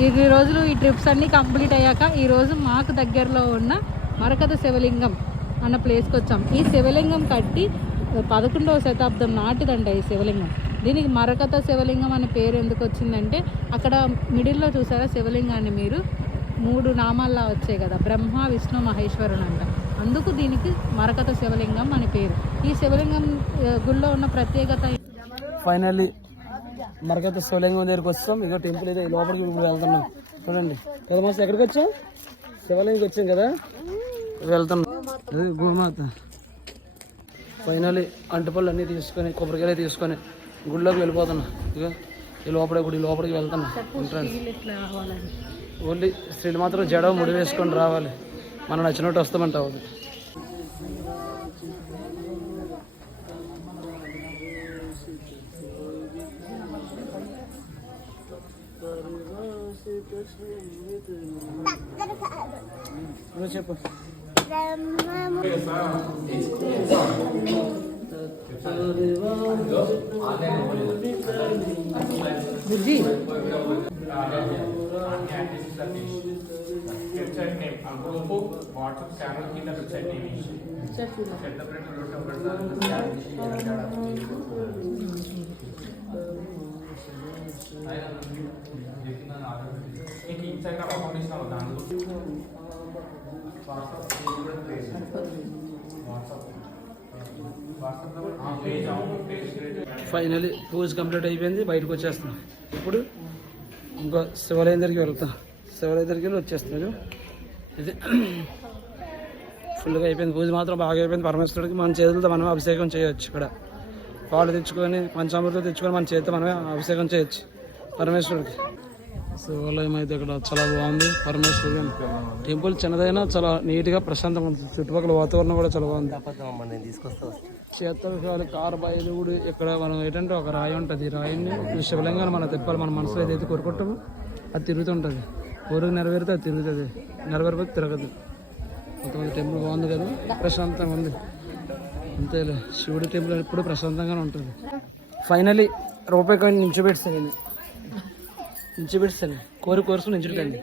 ఈ రోజులు ఈ ట్రిప్స్ అన్నీ కంప్లీట్ అయ్యాక ఈరోజు మాకు దగ్గరలో ఉన్న మరకత శివలింగం అన్న ప్లేస్కి వచ్చాం. ఈ శివలింగం కట్టి 11వ శతాబ్దం నాటిదంట ఈ శివలింగం. దీనికి మరకత శివలింగం అనే పేరు ఎందుకు వచ్చిందంటే అక్కడ మిడిల్లో చూసారా శివలింగాన్ని మీరు 3 నామాల్లా వచ్చాయి కదా, బ్రహ్మ విష్ణు మహేశ్వరుడు అంట. అందుకు దీనికి మరకత శివలింగం అని పేరు. ఈ శివలింగం గుళ్ళో ఉన్న ప్రత్యేకత ఫైనల్లీ మరకత శివలింగం దగ్గరికి వచ్చాం. ఇదో టెంపుల్ అయితే లోపలికి వెళ్తున్నాం. చూడండి కదా మాస్ ఎక్కడికి వచ్చాం, శివలింగకి వచ్చాం కదా, వెళ్తున్నాం. ఇది గోమాత. ఫైనల్లీ అంటుపళ్ళు అన్నీ తీసుకొని కొబ్బరికాయలు తీసుకొని గుడిలోకి వెళ్ళిపోతున్నాం. ఇక ఈ లోపలికి వెళ్తున్నాం. ఓన్లీ స్త్రీలు మాత్రం జడ ముడి వేసుకొని రావాలి, మనం నచ్చినట్టు వస్తామంటావు. చెప్పు బుజ్జి ఫైనలీ పూజ కంప్లీట్ అయిపోయింది, బయటకు వచ్చేస్తున్నాం. ఇప్పుడు ఇంకా శివాలయం దగ్గరికి వెళ్తాం. శివాలయం దగ్గరికి వెళ్ళి వచ్చేస్తున్నాను. ఇది ఫుల్గా అయిపోయింది. పూజ మాత్రం బాగా అయిపోయింది. పరమేశ్వరుడికి మన చేతులతో మనమే అభిషేకం చేయొచ్చు. ఇక్కడ పాలు తెచ్చుకొని పంచామృతం తెచ్చుకొని మన చేతితో మనమే అభిషేకం చేయొచ్చు పరమేశ్వరుడికి. శివాలయం అయితే ఇక్కడ చాలా బాగుంది. పరమేశ్వరుడు టెంపుల్ చిన్నదైనా చాలా నీట్గా ప్రశాంతంగా ఉంది. చుట్టుపక్కల వాతావరణం కూడా చాలా బాగుంది. క్షేత్రశాల కారబాయిలుగుడు ఇక్కడ మనం ఏంటంటే ఒక రాయి ఉంటుంది. ఈ రాయిని ఈ శివలింగాన్ని మనం తిప్పాలి. మన మనసులో ఏదైతే కోరుకుంటామో అది తిరుగుతుంటుంది. కోరిక నెరవేరితే అది తిరుగుతుంది, నెరవేరిపోతే తిరగదు. కొంతమంది టెంపుల్ బాగుంది కదా, ప్రశాంతంగా ఉంది. అంతేలే, శివుడి టెంపుల్ ఎప్పుడు ప్రశాంతంగానే ఉంటుంది. ఫైనలీ రూపాయి కాయిన్ నించోబెట్టాను. కోరుకుని నించుంటండి.